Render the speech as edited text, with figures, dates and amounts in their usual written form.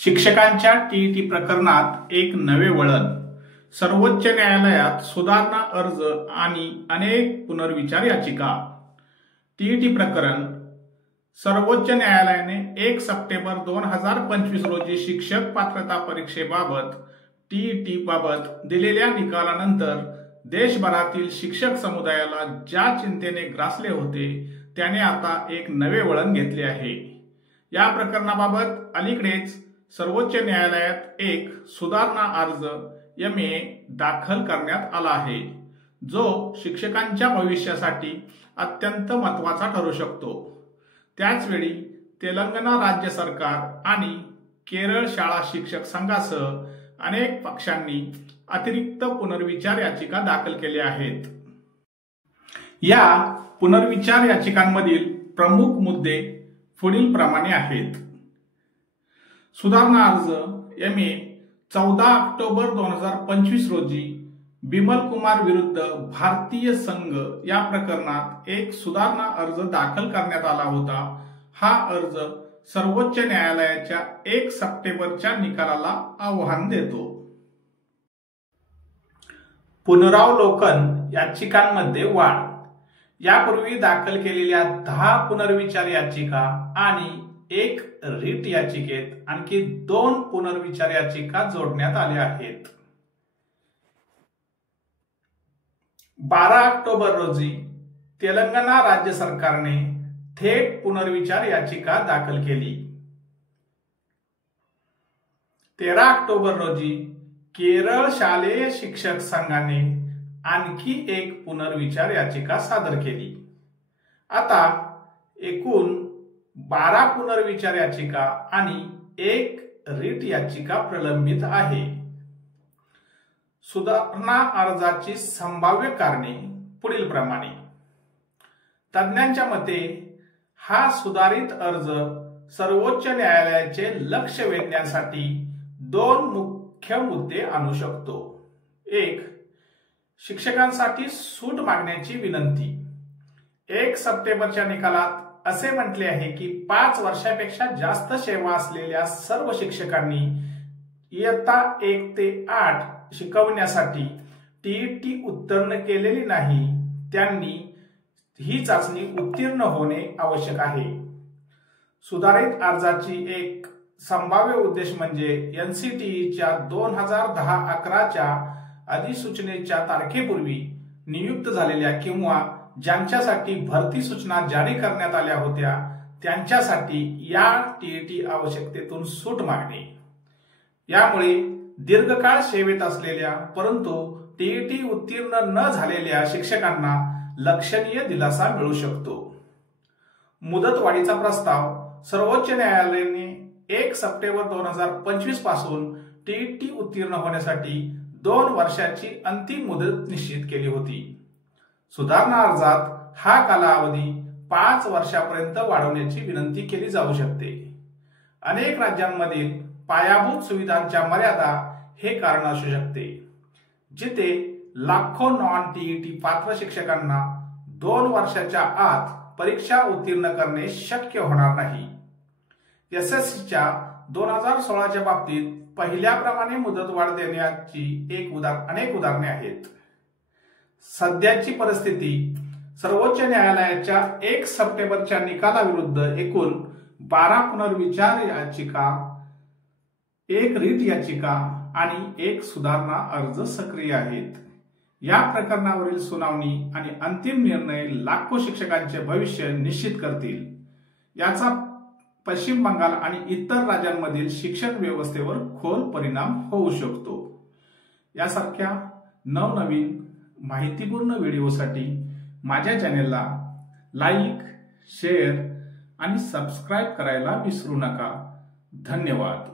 शिक्षकांच्या टीईटी प्रकरणात एक नवे वळण. सर्वोच्च न्यायालयात सुधारणा अर्ज आणि अनेक पुनर्विचार याचिका. टीईटी प्रकरण. सर्वोच्च न्यायालयाने 1 सप्टेंबर 2025 रोजी शिक्षक पात्रता परीक्षेबाबत टीईटी बाबत दिलेल्या निकालानंतर देशभरातील शिक्षक समुदायाला ज्या चिंतेने ग्रासले होते त्याने आता एक नवे वळण घेतले आहे. या प्रकरणाबाबत अलीकडेच सर्वोच्च न्यायालयात एक सुधारणा अर्ज MA दाखल करण्यात आला आहे, जो शिक्षकांच्या भविष्यासाठी अत्यंत महत्त्वाचा ठरू शकतो. त्याचवेळी तेलंगणा राज्य सरकार आणि केरळ शाळा शिक्षक संघासह अनेक पक्षांनी अतिरिक्त पुनर्विचार याचिका दाखल केल्या आहेत. या पुनर्विचार याचिकांमधील प्रमुख मुद्दे पुढील प्रमाणे आहेत. सुधारणा अर्ज MA 14 ऑक्टोबर 2025 रोजी बिमल कुमार विरुद्ध भारतीय संघ या प्रकरणात एक सुधारणा अर्ज दाखल करण्यात आला होता. हा अर्ज सर्वोच्च न्यायालयाच्या 1 सप्टेंबरच्या निकालाला आव्हान देतो. पुनरावलोकन याचिकांमध्ये वाढ. यापूर्वी दाखल केलेल्या 10 पुनर्विचार याचिका आणि 1 रिट याचिकेत आणखी 2 पुनर्विचार याचिका जोडण्यात आल्या आहेत. 12 ऑक्टोबर रोजी तेलंगणा राज्य सरकारने थेट पुनर्विचार याचिका दाखल केली. 13 ऑक्टोबर रोजी केरळ शालेय शिक्षक संघाने आणखी एक पुनर्विचार याचिका सादर केली. आता एकूण 12 पुनर्विचार याचिका आणि 1 रिट याचिका प्रलंबित आहे. सुधारणा अर्जाची संभाव्य कारणे पुढील प्रमाणे. तज्ञांच्या मते हा सुधारित अर्ज सर्वोच्च न्यायालयाचे लक्ष वेधण्यासाठी 2 मुख्य मुद्दे आणू शकतो. 1. शिक्षकांसाठी सूट मागण्याची विनंती. 1 सप्टेंबरच्या निकालात असे म्हटले आहे की 5 वर्षापेक्षा जास्त सेवा असलेल्या सर्व शिक्षकांनी इयत्ता 1 ते 8 शिकवण्यासाठी टीईटी उत्तीर्ण केलेली नाही त्यांनी ही चाचणी उत्तीर्ण होणे आवश्यक आहे. सुधारित अर्जाची एक संभाव्य उद्देश म्हणजे NCTEच्या 2010-11च्या अधिसूचनेच्या तारखेपूर्वी नियुक्त झालेल्या किंवा ज्यांच्यासाठी भरती सूचना जारी करण्यात आल्या होत्या त्यांच्यासाठी या टीईटी आवश्यकतेतून सूट मागणे. यामुळे दीर्घकाळ सेवेत असलेल्या परंतु टीईटी उत्तीर्ण न झालेल्या शिक्षकांना लक्षणीय दिलासा मिळू शकतो. मुदतवाढीचा प्रस्ताव. सर्वोच्च न्यायालयाने 1 सप्टेंबर 2025 पासून टीईटी उत्तीर्ण होण्यासाठी 2 वर्षाची अंतिम मुदत निश्चित केली होती. सुधारणा अर्जात हा कालावधी 5 वर्षापर्यंत वाढवण्याची विनंती केली जाऊ शकते. अनेक राज्यांमधील पायाभूत सुविधांच्या मर्यादा हे कारण असू शकते, जिथे लाखो नॉन टीईटी पात्र शिक्षकांना 2 वर्षाच्या आत परीक्षा उत्तीर्ण करणे शक्य होणार नाही. SSCच्या 2016च्या बाबतीत पहिल्याप्रमाणे मुदतवाढ देण्याची अनेक उदाहरणे आहेत. सध्याची परिस्थिती. सर्वोच्च न्यायालयाच्या 1 सप्टेंबरच्या निकालाविरुद्ध एकूण 12 पुनर्विचार याचिका, 1 रिट याचिका आणि 1 सुधारणा अर्ज सक्रिय आहेत. या प्रकरणावरील सुनावणी आणि अंतिम निर्णय लाखो शिक्षकांचे भविष्य निश्चित करतील. याचा पश्चिम बंगाल आणि इतर राज्यांमधील शिक्षण व्यवस्थेवर खोल परिणाम होऊ शकतो. यासारख्या नवनवीन माहितीपूर्ण व्हिडिओसाठी माझ्या चॅनेलला लाईक, शेअर आणि सबस्क्राईब करायला विसरू नका. धन्यवाद.